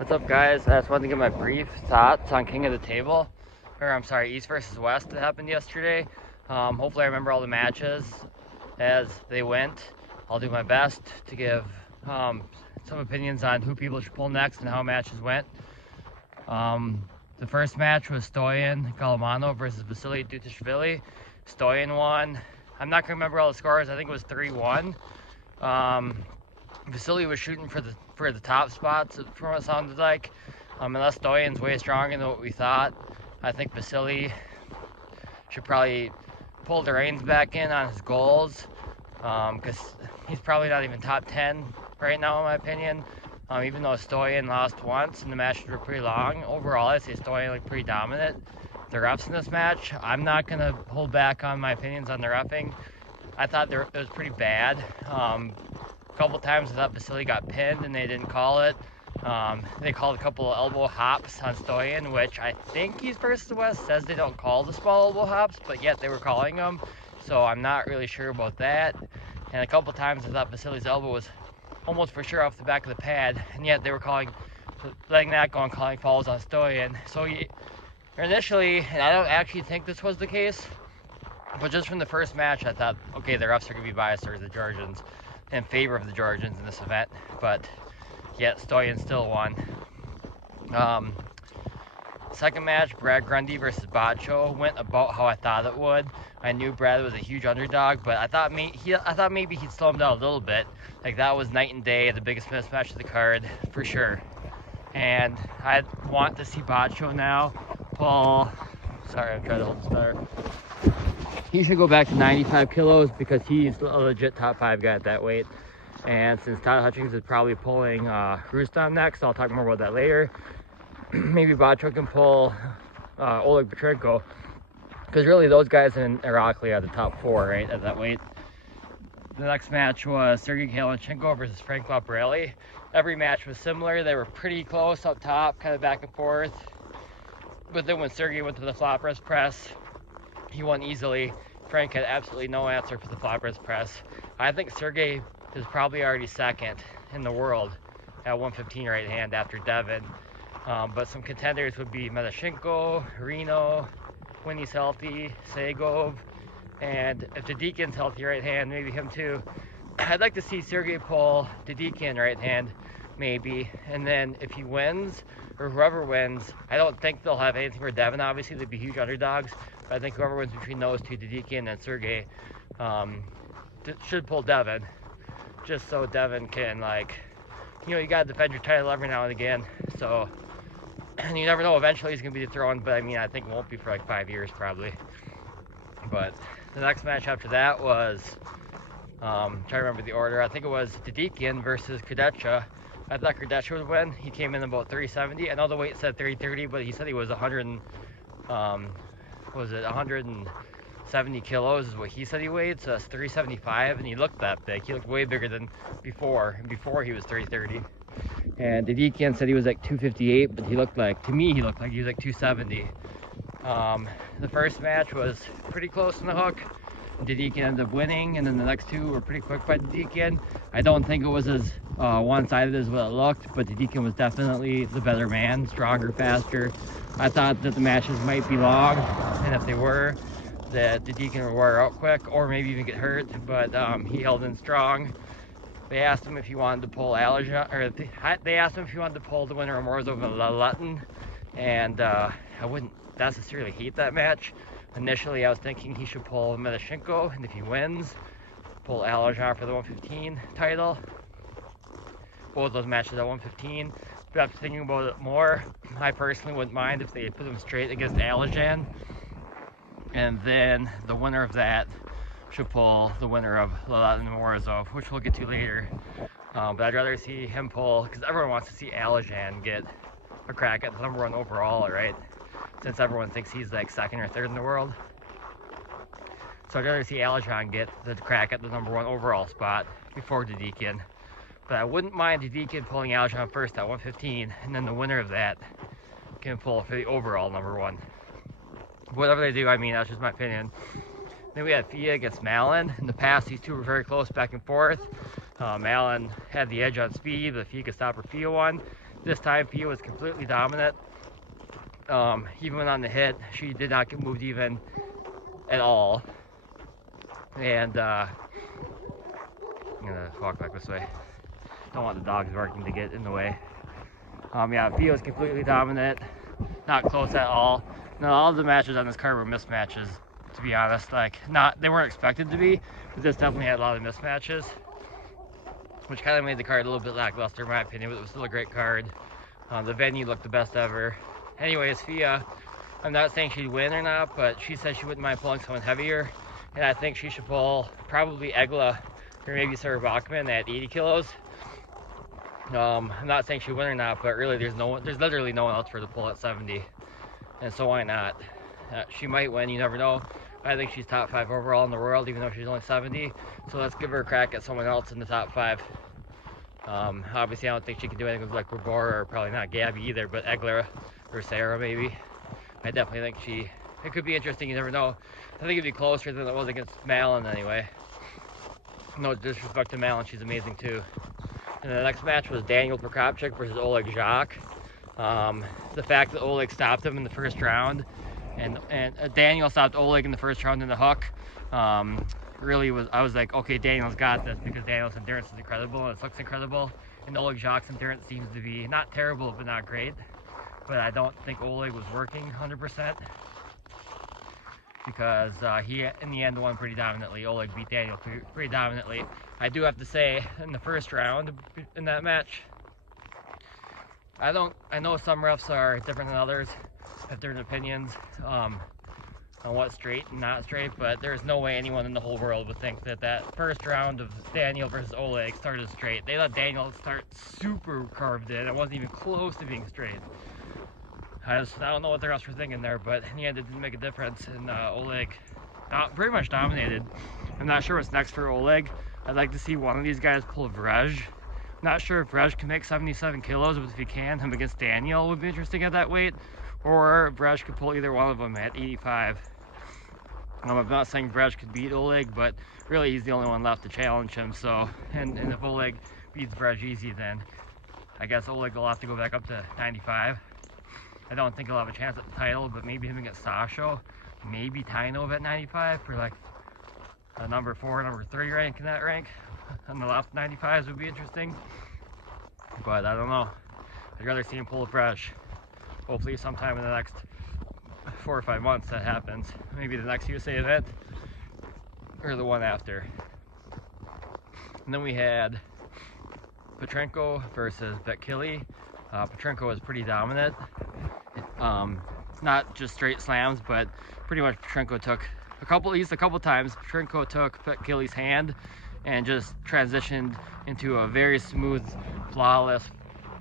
What's up, guys? I just wanted to give my brief thoughts on King of the Table, or I'm sorry, East versus West that happened yesterday. Hopefully I remember all the matches as they went. I'll do my best to give some opinions on who people should pull next and how matches went. The first match was Stoyan Galamano versus Vasily Dutashvili. Stoyan won. I'm not going to remember all the scores. I think it was 3-1. Vasily was shooting for the top spots from what it sounded like. Unless Stoyan's way stronger than what we thought, I think Vasily should probably pull the reins back in on his goals, because he's probably not even top 10 right now in my opinion. Even though Stoyan lost once and the matches were pretty long, overall I say Stoyan looked pretty dominant. The refs in this match, I'm not going to hold back on my opinions on the reffing. I thought it was pretty bad. A couple times I thought Vasily got pinned and they didn't call it. They called a couple of elbow hops on Stoyan, which I think East versus West says they don't call the small elbow hops, but yet they were calling them. So I'm not really sure about that. And a couple times I thought Vasily's elbow was almost for sure off the back of the pad, and yet they were letting that go and calling fouls on Stoyan. So initially, and I don't actually think this was the case, but just from the first match I thought, okay, the refs are going to be biased towards the Georgians, in favor of the Georgians in this event, but yet Stoyan still won. Second match, Brad Grundy versus Bacho, went about how I thought it would. I knew Brad was a huge underdog, but I thought maybe he'd slow him down a little bit. Like, that was night and day, the biggest mismatch of the card for sure. And I want to see Bacho now pull. Sorry, I'm trying to hold this better. He should go back to 95 kilos because he's a legit top 5 guy at that weight. And since Todd Hutchings is probably pulling Rustam next, I'll talk more about that later. Maybe Bacho can pull Oleg Petrenko, because really those guys in Irakli are the top 4, right, at that weight. The next match was Sergey Kalenchenko versus Frank Laparelli. Every match was similar. They were pretty close up top, kind of back and forth. But then when Sergey went to the flop wrist press, he won easily. Frank had absolutely no answer for the flop wrist press. I think Sergey is probably already second in the world at 115 right hand after Devin. But some contenders would be Medashenko, Reno, when he's healthy, Segov, and if Dedekin's healthy right hand, maybe him too. I'd like to see Sergey pull Dedekin right hand, maybe, and then if he wins, or whoever wins, I don't think they'll have anything for Devin, obviously, they'd be huge underdogs, but I think whoever wins between those two, Dedekin and Sergey, should pull Devin, just so Devin can, like, you gotta defend your title every now and again, so, and you never know, eventually he's gonna be dethroned, but I mean, I think it won't be for like 5 years, probably. But the next match after that was, trying to remember the order, I think it was Dedekin versus Kudecha. I thought Kudecha would win. He came in about 370. I know the weight said 330, but he said he was 170 kilos is what he said he weighed, so that's 375, and he looked that big. He looked way bigger than before, and before he was 330. And Dedekin said he was like 258, but to me, he looked like he was like 270. The first match was pretty close on the hook. Dedekin ended up winning, and then the next two were pretty quick by Dedekin. I don't think it was as one-sided as what it looked, but Dedekin was definitely the better man, stronger, faster. I thought that the matches might be long, and if they were, that Dedekin would wear out quick, or maybe even get hurt, but he held in strong. They asked him if he wanted to pull Alajan, or they asked him if he wanted to pull the winner of Morozov and Laletin, and I wouldn't necessarily hate that match. Initially, I was thinking he should pull Medashenko, and if he wins, pull Alajan for the 115 title. Both those matches at 115. But after thinking about it more, I personally wouldn't mind if they put him straight against Alajan, and then the winner of that should pull the winner of Laletin and Morozov, which we'll get to later. But I'd rather see him pull, because everyone wants to see Alajan get a crack at the #1 overall, right? Since everyone thinks he's like second or third in the world. So I'd rather see Alajan get the crack at the #1 overall spot before Dedekin. But I wouldn't mind Dedekin pulling Alajan first at 115, and then the winner of that can pull for the overall #1. Whatever they do, I mean, that's just my opinion. Then we had Fia against Malin. In the past, these two were very close back and forth. Malin had the edge on speed, but Fia could stop her Fia won. This time Fia was completely dominant. Even on the hit, she did not get moved even at all. And I'm gonna walk back this way. Don't want the dogs barking to get in the way. Yeah, Fia was completely dominant, not close at all. Now, all of the matches on this card were mismatches, to be honest. Like, they weren't expected to be, but this definitely had a lot of mismatches, which kind of made the card a little bit lackluster in my opinion, but it was still a great card. The venue looked the best ever. Anyways, Fia, I'm not saying she'd win or not, but she said she wouldn't mind pulling someone heavier, and I think she should pull probably Egla or maybe Sarah Bachman at 80 kilos. I'm not saying she win or not, but really there's literally no one else for the pull at 70, and so why not? She might win, you never know. I think she's top 5 overall in the world, even though she's only 70. So let's give her a crack at someone else in the top 5. Obviously, I don't think she can do anything with like Barbora, or probably not Gabby either, but Egla or Sarah maybe. I definitely think it could be interesting. You never know. I think it'd be closer than it was against Malin anyway. No disrespect to Malin, she's amazing too. And the next match was Daniel Prokopchuk versus Oleg Jacques. The fact that Oleg stopped him in the first round, and Daniel stopped Oleg in the first round in the hook, really was, I was like, okay, Daniel's got this, because Daniel's endurance is incredible and it looks incredible, and Oleg Jacques' endurance seems to be not terrible but not great. But I don't think Oleg was working 100%, because he in the end won pretty dominantly. Oleg beat Daniel pretty dominantly. I do have to say, in the first round in that match, I know some refs are different than others, have different opinions on what's straight and not straight, but there's no way anyone in the whole world would think that first round of Daniel versus Oleg started straight. They let Daniel start super carved in. It wasn't even close to being straight. I don't know what the refs were thinking there, but in the end it didn't make a difference, and Oleg pretty much dominated. I'm not sure what's next for Oleg. I'd like to see one of these guys pull Vrej. Not sure if Vrej can make 77 kilos, but if he can, him against Daniel would be interesting at that weight. Or Vrej could pull either one of them at 85. I'm not saying Vrej could beat Oleg, but really he's the only one left to challenge him. So, and if Oleg beats Vrej easy, then I guess Oleg will have to go back up to 95. I don't think he'll have a chance at the title, but maybe him against Sasho, maybe Tainov at 95 for like a number 4, number 3 rank in that rank. On the left, 95s would be interesting, but I don't know. I'd rather see him pull Vrej. Hopefully sometime in the next 4 or 5 months that happens. Maybe the next USA event or the one after. And then we had Petrenko versus Betkili. Petrenko was pretty dominant. Not just straight slams, but pretty much Petrenko took at least a couple times. Petrenko took Betkili's hand and just transitioned into a very smooth, flawless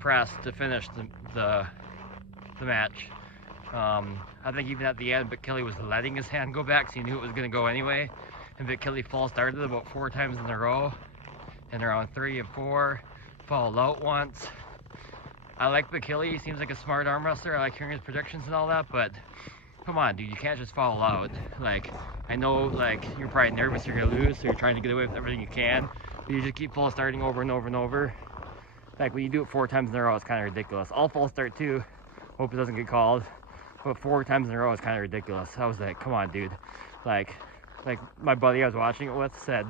press to finish the match. I think even at the end, Betkili was letting his hand go back, so he knew it was going to go anyway. And Betkili false started about 4 times in a row, and around 3 and 4, followed out once. I like Betkili. He seems like a smart arm wrestler. I like hearing his predictions and all that, but come on, dude, you can't just fall out. Like, I know, like, you're probably nervous you're gonna lose, so you're trying to get away with everything you can, but you just keep false starting over and over and over. Like, when you do it 4 times in a row, it's kind of ridiculous. I'll false start too. Hope it doesn't get called. But 4 times in a row is kind of ridiculous. I was like, come on, dude. Like my buddy I was watching it with said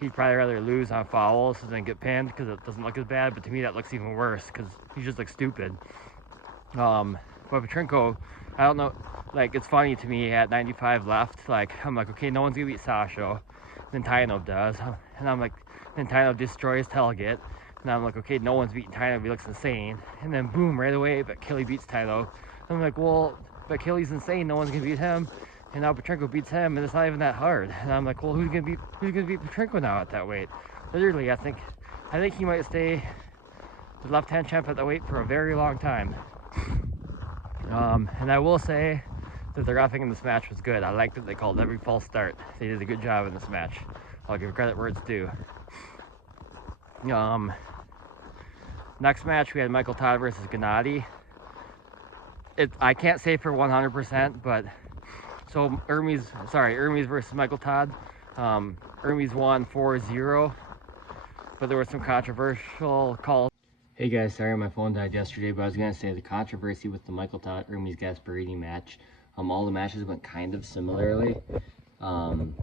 he'd probably rather lose on fouls than get pinned because it doesn't look as bad. But to me, that looks even worse because he's just like stupid. But Petrenko, I don't know. Like, it's funny to me at 95 left. Like, I'm like, okay, no one's gonna beat Sasho. Then Tainov does, and I'm like, then Tainov destroys Telget. And I'm like, okay, no one's beating Tainov. He looks insane. And then boom, right away, Betkili beats Tainov. I'm like, well, Betkili's insane. No one's gonna beat him. And now Petrenko beats him, and it's not even that hard. And I'm like, well, who's gonna beat Petrenko now at that weight? Literally, I think he might stay the left-hand champ at that weight for a very long time. And I will say that the reffing in this match was good. I liked that they called every false start. They did a good job in this match. I'll give credit where it's due. Next match we had Michael Todd versus Gennady. I can't say for 100%, but so Hermes versus Michael Todd. Hermes won 4-0, but there were some controversial calls. Hey guys, sorry my phone died yesterday, but I was gonna say the controversy with the Michael Todd Hermes Gasparini match. All the matches went kind of similarly. Um,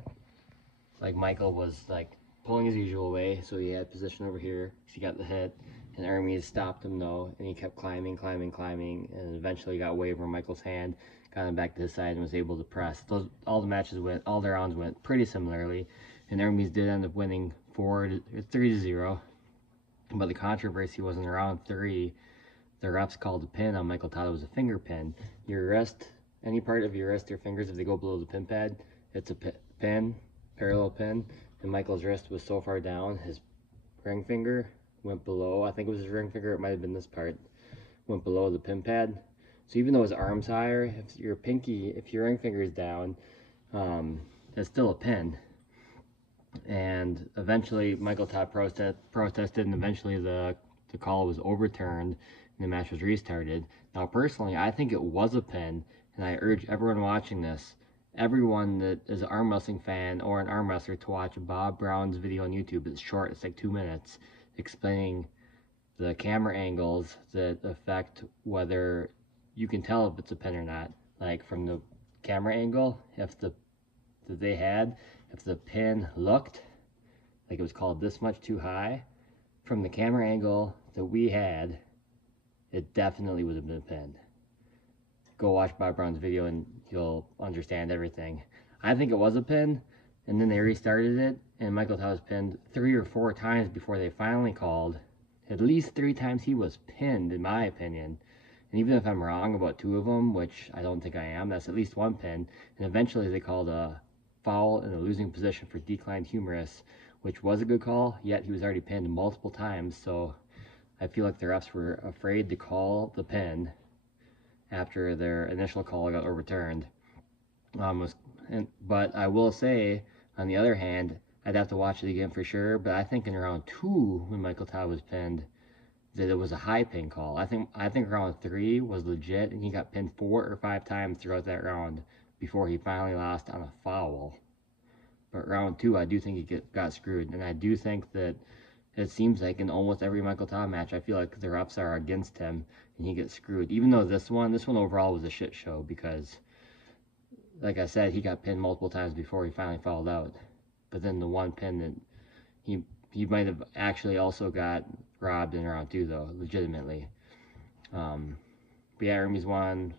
like Michael was like pulling his usual way, so he had position over here. He got the hit, and Hermes stopped him though, and he kept climbing, and eventually got away from Michael's hand, got him back to his side, and was able to press. All the rounds went pretty similarly, and Hermes did end up winning 3-0. But the controversy was in round 3. The refs called a pin on Michael Todd. It was a finger pin. Your wrist, any part of your wrist or fingers, if they go below the pin pad, it's a pin, parallel pin. And Michael's wrist was so far down, his ring finger went below. I think it was his ring finger. It might have been this part. Went below the pin pad. So even though his arm's higher, if your ring finger is down, it's still a pin. And eventually Michael Todd protested, and eventually the call was overturned and the match was restarted. Now personally, I think it was a pin, and I urge everyone watching this, everyone that is an arm wrestling fan or an arm wrestler, to watch Bob Brown's video on YouTube. It's short, it's like 2 minutes, explaining the camera angles that affect whether you can tell if it's a pin or not. Like from the camera angle, if the pin looked like it was called this much too high, from the camera angle that we had, it definitely would have been a pin. Go watch Bob Brown's video and you'll understand everything. I think it was a pin, and then they restarted it, and Michael Todd was pinned 3 or 4 times before they finally called. At least 3 times he was pinned, in my opinion. And even if I'm wrong about 2 of them, which I don't think I am, that's at least 1 pin. And eventually they called a foul in a losing position for declined humerus, which was a good call, yet he was already pinned multiple times. So I feel like the refs were afraid to call the pin after their initial call got overturned. But I will say, on the other hand, I'd have to watch it again for sure, but I think in round 2, when Michael Todd was pinned, that it was a high pin call. I think round 3 was legit, and he got pinned 4 or 5 times throughout that round before he finally lost on a foul. But round 2, I do think he got screwed, and I do think that it seems like in almost every Michael Todd match, I feel like the refs are against him, and he gets screwed. Even though this one overall was a shit show, because, like I said, he got pinned multiple times before he finally fouled out. But then the one pin that he might have actually also got robbed in round 2, though, legitimately. But yeah, Hermes won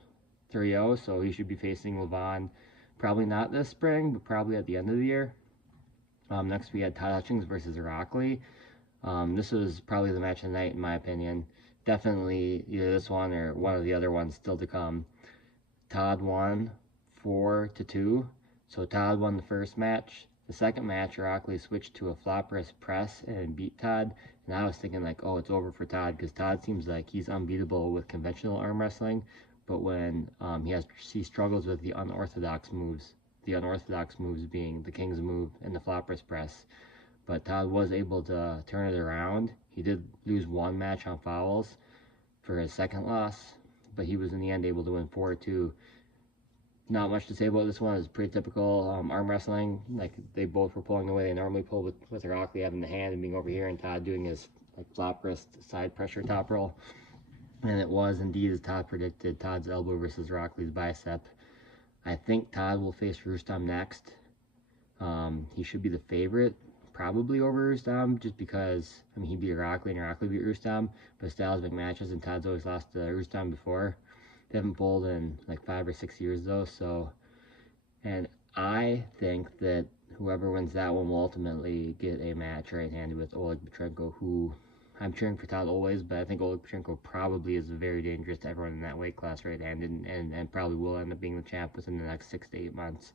3-0, so he should be facing Levon, probably not this spring, but probably at the end of the year. Next we had Todd Hutchings versus Irakli. This was probably the match of the night, in my opinion. Definitely either this one or one of the other ones still to come. Todd won 4-2, so Todd won the first match. The second match, Irakli switched to a flop wrist press and beat Todd. And I was thinking like, oh, it's over for Todd, because Todd seems like he's unbeatable with conventional arm wrestling. But when he struggles with the unorthodox moves being the King's move and the flop wrist press. But Todd was able to turn it around. He did lose 1 match on fouls for his second loss, but he was in the end able to win 4-2. Not much to say about this one. It's pretty typical arm wrestling. Like, they both were pulling the way they normally pull, with Irakli having the hand and being over here, and Todd doing his like flop wrist side pressure top roll. And it was indeed, as Todd predicted, Todd's elbow versus Irakli's bicep. I think Todd will face Rustam next. He should be the favorite, probably over Rustam, just because, I mean, he beat Irakli and Irakli beat Rustam, but styles make matches, and Todd's always lost to Rustam before. They haven't pulled in like 5 or 6 years though, so, and I think that whoever wins that one will ultimately get a match right-handed with Oleg Petrenko, who I'm cheering for Todd always, but I think Oleg Petrenko probably is very dangerous to everyone in that weight class right-handed, and probably will end up being the champ within the next 6 to 8 months.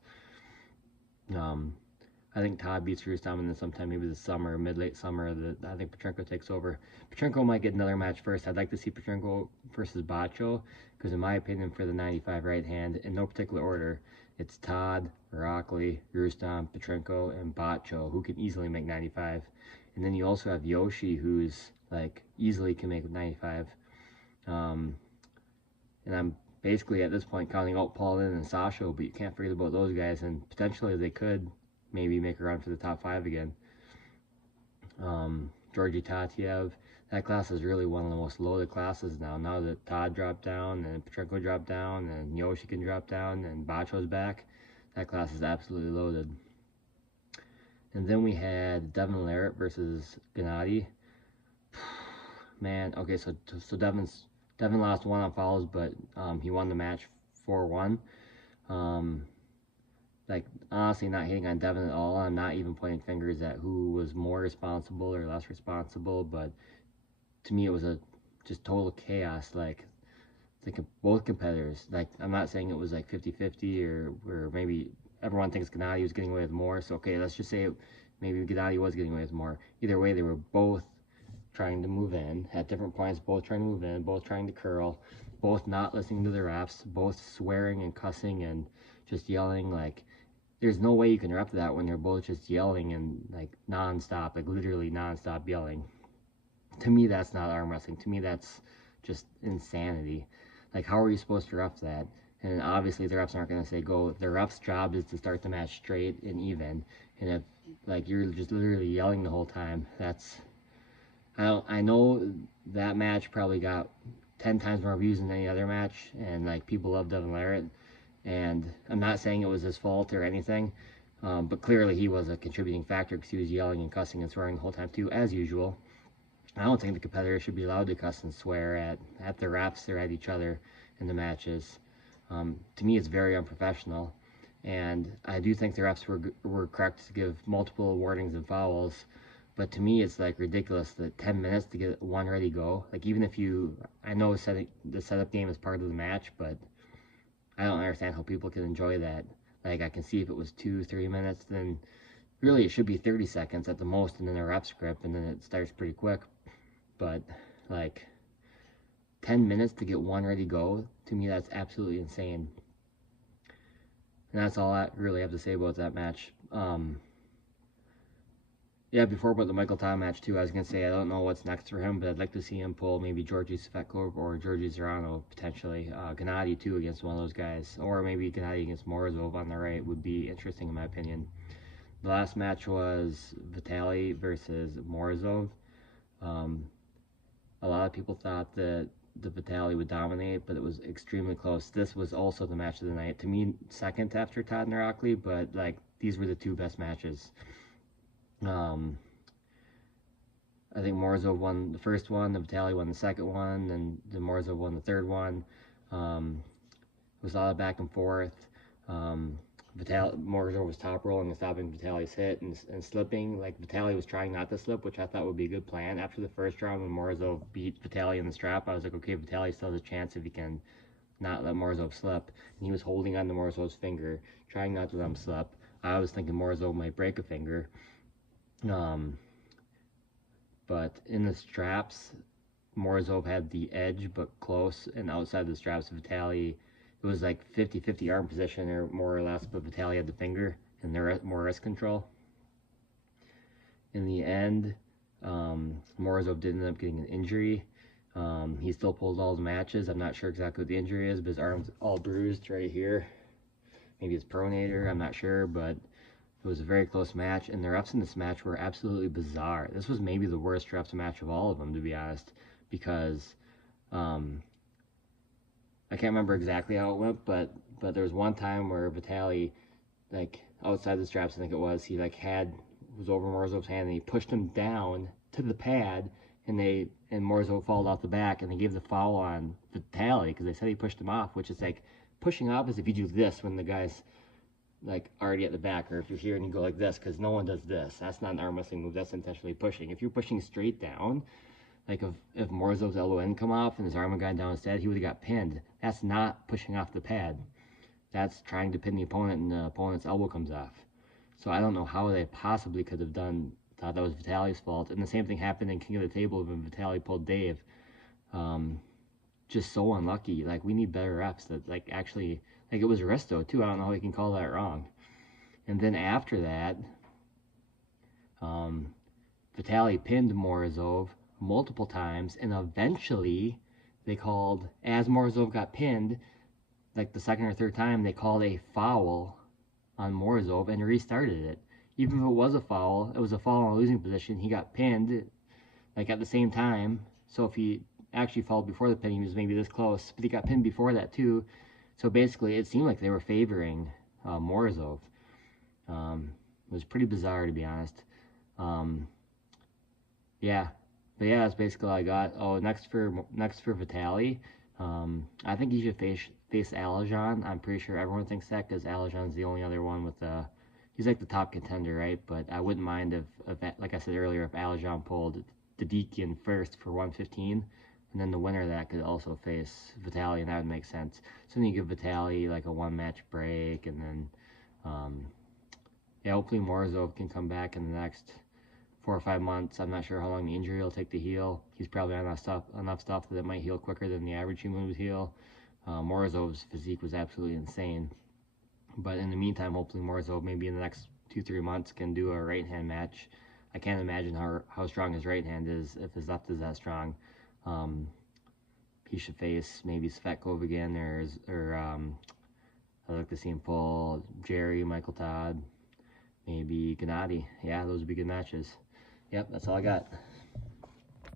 I think Todd beats Rustam, and then sometime maybe this summer, mid-late summer, I think Petrenko takes over. Petrenko might get another match first. I'd like to see Petrenko versus Batcho, because in my opinion, for the 95 right hand, in no particular order, it's Todd, Irakli, Rustam, Petrenko, and Batcho, who can easily make 95. And then you also have Yoshi, who's like easily can make 95. And I'm basically at this point counting out Paul Lynn and Sasha, but you can't forget about those guys, and potentially they could maybe make a run for the top 5 again. Georgi Tatiev, that class is really one of the most loaded classes now. Now that Todd dropped down and Petrenko dropped down and Yoshi can drop down and Bacho's back, that class is absolutely loaded. And then we had Devin Larratt versus Gennady. Man, okay, so Devin lost 1 on fouls, but he won the match 4-1. Like, honestly, not hating on Devin at all. I'm not even pointing fingers at who was more responsible or less responsible, but to me it was a just total chaos. Like, both competitors, like, I'm not saying it was like 50-50 or maybe everyone thinks Gennady was getting away with more, so okay, let's just say maybe Gennady was getting away with more. Either way, they were both trying to move in at different points, both trying to move in, both trying to curl, both not listening to the refs, both swearing and cussing and just yelling. Like, there's no way you can ref that when they're both just yelling and like non-stop, like literally non-stop yelling. To me, that's not arm wrestling. To me, that's just insanity. Like, how are you supposed to ref that? And obviously the refs aren't going to say go. The ref's job is to start the match straight and even. And if like you're just literally yelling the whole time, that's, I know that match probably got 10 times more views than any other match, and like people love Devin Larratt, and I'm not saying it was his fault or anything, but clearly he was a contributing factor because he was yelling and cussing and swearing the whole time too, as usual. I don't think the competitors should be allowed to cuss and swear at the refs or at each other in the matches. To me, it's very unprofessional, and I do think the refs were correct to give multiple warnings and fouls. But to me, it's like ridiculous that 10 minutes to get one ready go. Like, even if I know the setup game is part of the match, but I don't understand how people can enjoy that. Like, I can see if it was 2-3 minutes, then really it should be 30 seconds at the most, and then a ref script, and then it starts pretty quick. But like 10 minutes to get one ready go, to me that's absolutely insane. And that's all I really have to say about that match. Yeah, before about the Michael Todd match too, I was gonna say I don't know what's next for him, but I'd like to see him pull maybe Georgi Svetkov or Georgi Zarano potentially. Gennady too against one of those guys, or maybe Gennady against Morozov on the right would be interesting in my opinion. The last match was Vitaly versus Morozov. A lot of people thought that the Vitaly would dominate, but it was extremely close. This was also the match of the night. To me, second after Todd and Irakli, but like these were the two best matches. I think Morozov won the first one, the Vitaly won the second one, and the Morozov won the third one. It was a lot of back and forth. Morozov was top rolling and stopping Vitaly's hit and slipping. Like, Vitaly was trying not to slip, which I thought would be a good plan. After the first round, when Morozov beat Vitaly in the strap, I was like, okay, Vitaly still has a chance if he can not let Morozov slip. And he was holding on to Morozov's finger, trying not to let him slip. I was thinking Morozov might break a finger. But in the straps, Morozov had the edge, but close and outside the straps. Vitaly, it was like 50-50 arm position or more or less, but Vitaly had the finger and there more wrist control. In the end, Morozov did end up getting an injury. He still pulled all the matches. I'm not sure exactly what the injury is, but his arm's all bruised right here. Maybe it's pronator, I'm not sure, but it was a very close match, and the refs in this match were absolutely bizarre. This was maybe the worst refs match of all of them, to be honest, because I can't remember exactly how it went, but there was one time where Vitaly, like outside the straps, I think it was, he like was over Morozov's hand and he pushed him down to the pad, and Morozov fouled off the back, and they gave the foul on Vitaly because they said he pushed him off, which is like pushing off is if you do this when the guy's like already at the back, or if you're here and you go like this, because no one does this. That's not an arm wrestling move. That's intentionally pushing. If you're pushing straight down, like if Morozov's elbow hadn't come off and his arm had gone down instead, he would have got pinned. That's not pushing off the pad. That's trying to pin the opponent, and the opponent's elbow comes off. So I don't know how they possibly could have thought that was Vitaly's fault. And the same thing happened in King of the Table when Vitaly pulled Dave. Just so unlucky. Like, we need better refs that like actually, like, it was Resto too. I don't know how you can call that wrong. And then after that, Vitaly pinned Morozov multiple times, and eventually they called, as Morozov got pinned, like the second or third time, they called a foul on Morozov and restarted it. Even if it was a foul, it was a foul in a losing position. He got pinned. like at the same time. So if he actually fought before the pin, he was maybe this close, but he got pinned before that too. So basically, it seemed like they were favoring Morozov. It was pretty bizarre, to be honest. Yeah, but yeah, that's basically all I got. Oh, next for Vitali, I think he should face Alajan. I'm pretty sure everyone thinks that because Alajan's the only other one with he's like the top contender, right? But I wouldn't mind if like I said earlier, if Alajan pulled Dedekian first for 115, and then the winner of that could also face Vitali, and that would make sense. So then you give Vitali like a one match break, and then yeah, hopefully Morozov can come back in the next 4 or 5 months. I'm not sure how long the injury will take to heal. He's probably on enough stuff that it might heal quicker than the average human would heal. Morozov's physique was absolutely insane. But in the meantime, hopefully Morozov maybe in the next 2-3 months can do a right hand match. I can't imagine how strong his right hand is if his left is that strong. He should face maybe Svetkov again, I'd like to see him pull Jerry, Michael Todd, maybe Gennady. Yeah, those would be good matches. Yep, that's all I got.